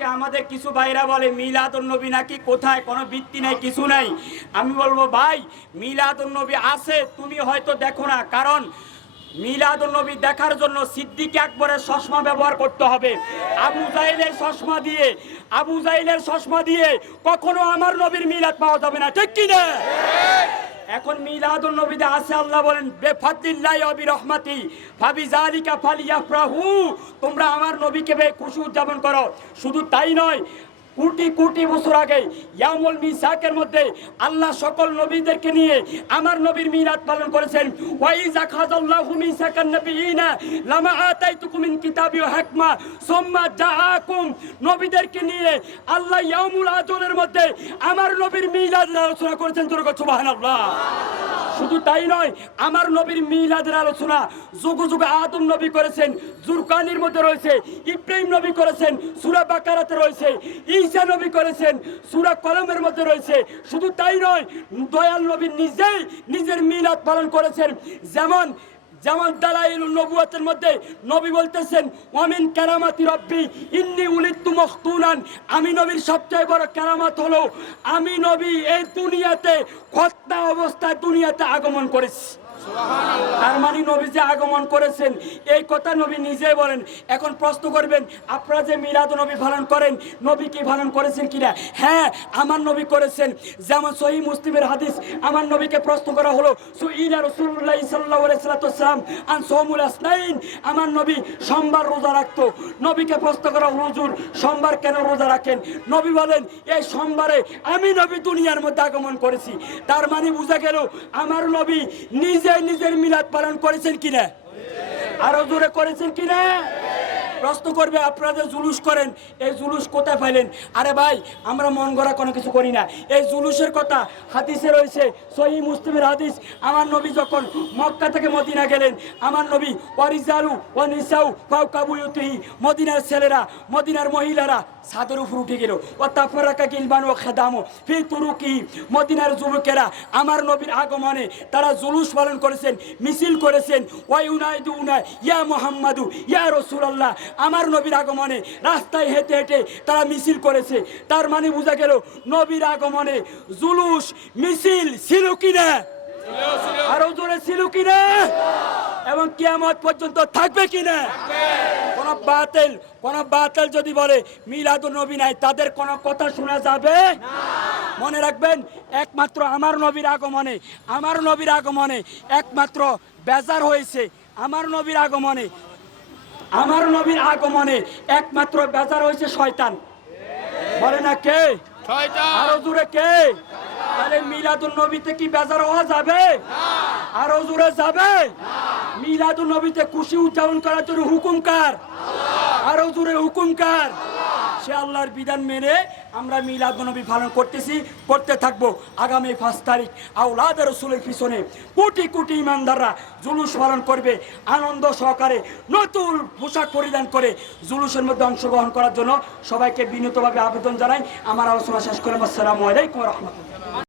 আজকে আমাদের কিছু ভাইরা বলে, মিলাদুন নবী নাকি কোথায়? কোনো ভিত্তি নাই, কিছু নাই। আমি বলব, ভাই, মিলাদুন নবী আছে, তুমি হয়তো দেখো না। কারণ মিলাদুন নবী দেখার জন্য সিদ্দিক আকবরের চশমা ব্যবহার করতে হবে। আবু জাইলের চশমা দিয়ে, আবু জাইলের চশমা দিয়ে কখনো আমার নবীর মিলাদ পাওয়া যাবে না। ঠিক কি না এখন মিলাদুল নবীতে আছে আল্লাহ বলেন বেফাতিল্লাই অবি রহমাতি ভাবি জালিকা ফালিয়া প্রাহু তোমরা আমার নবীকে খুশি উদযাপন করো। শুধু তাই নয় কোটি কোটি বছর আগে ইয়ামুল মিসাকের মধ্যে আল্লাহ সকল নবীদেরকে নিয়ে আমার নবীর মিলাদ পালন করেছেন। ওয়াইজা খাযাল্লাহু মিসাকান নবিয়িনা লামা আতাইতুকুম মিন কিতাবি ওয়া হিকমা, সুম্মা জাআকুম। নবীদেরকে নিয়ে আল্লাহ ইয়ামুল আজরের মধ্যে আমার নবীর মিলাদ আলোচনা করেছেন। কর সুবহানাল্লাহ। শুধু তাই নয়, আমার নবীর মিলাদের আলোচনা, যুগ যুগে আদম নবী করেছেন, জুরকানির মধ্যে রয়েছে, ইব্রাহিম নবী করেছেন, সুরা বাকারাতে রয়েছে, ঈসা নবী করেছেন, সুরা কলমের মধ্যে রয়েছে। শুধু তাই নয়, দয়াল নবী নিজেই নিজের মিলাদ পালন করেছেন। যেমন যেমন দালাইল নবুয়াতের মধ্যে নবী বলতেছেন, ওয়ামিন কেরামাতি রব্বি, ইন্নি উলিত্তু মখতুনান। আমি নবীর সবচেয়ে বড় কেরামাত হলো, আমি নবী এই দুনিয়াতে খতনা অবস্থায় দুনিয়াতে আগমন করেছি। তার মানে নবী যে আগমন করেছেন। এই কথা নবী নিজেই বলেন। এখন প্রশ্ন করবেন, আপনারা যে মিলাদ নবী পালন করেন, নবী কি পালন করেছেন কিনা? হ্যাঁ আমার নবী করেছেন। যেমন সহি মুসলিমের হাদিস, আমার নবীকে প্রশ্ন করা হলো আমার নবী সোমবার রোজা রাখতো। নবীকে প্রশ্ন করা হুজুর, সোমবার কেন রোজা রাখেন? নবী বলেন, এই সোমবারে আমি নবী দুনিয়ার মধ্যে আগমন করেছি। তার মানে বোঝা গেল, আমার নবী নিজে নিজের মিলাদ পালন করেছেন কিনা? আরও জোরে করেছেন কিনা? প্রশ্ন করবে, আপনারা জুলুস করেন, এই জুলুস কোথায় পাইলেন? আরে ভাই, আমরা মন গড়া কোনো কিছু করি না। এই জুলুসের কথা হাদিসে রয়েছে, সহি মুসলিমের হাদিস, আমার নবী যখন মক্কা থেকে মদিনা গেলেন, আমার নবী ওয়ারিজালু ও নিসাউ ফাউ কাবুয়তিহি মদিনার ছেলেরা, মদিনার মহিলারা ছাদের উপর উঠে গেল। ও তাফরাকা গিলবান ও খেদামো ফি তুরুকি মদিনার যুবকেরা আমার নবীর আগমনে তারা জুলুস পালন করেছেন, মিছিল করেছেন। ওয়াই উনাইদু উনাই ইয়া মোহাম্মদু, ইয়া রসুলাল্লাহ আমার নবীর আগমনে রাস্তায় হেঁটে হেঁটে তারা মিছিল করেছে। তার মানে বোঝা গেল নবীর আগমনে জুলুস, মিছিল ছিল কিনা? আরও জোরে ছিল কিনা? এবং কিয়ামত পর্যন্ত থাকবে কিনা? কোন বাতিল কোন বাতিল যদি বলে মিলাদুন নবী নাই, তাদের কোনো কথা শোনা যাবে? মনে রাখবেন, একমাত্র আমার নবীর আগমনে, আমার নবীর আগমনে একমাত্র বেজার হয়েছে। আমার নবীর আগমনে আমার নবীর আগমনে একমাত্র বেজার হয়েছে শয়তান। বলে না কে? আরও জুড়ে কে? তাহলে মিলাদুল নবীতে কি বেজার হওয়া যাবে? আরও জুড়ে যাবে? মিলাদুল নবীতে খুশি উদযাপন করার জন্য হুকুমকার আরও জুড়ে হুকুমকার সে আল্লাহর বিধান মেনে আমরা মিলাদ নবী পালন করতেছি, করতে থাকব আগামী পাঁচ তারিখ। আউলাদ রসুলের পিছনে কোটি কোটি ইমানদাররা জুলুস পালন করবে, আনন্দ সহকারে নতুন পোশাক পরিধান করে জুলুসের মধ্যে অংশগ্রহণ করার জন্য সবাইকে বিনীতভাবে আবেদন জানাই। আমার আলোচনা শেষ করে আসসালামু আলাইকুম রহমতুল্লাহ।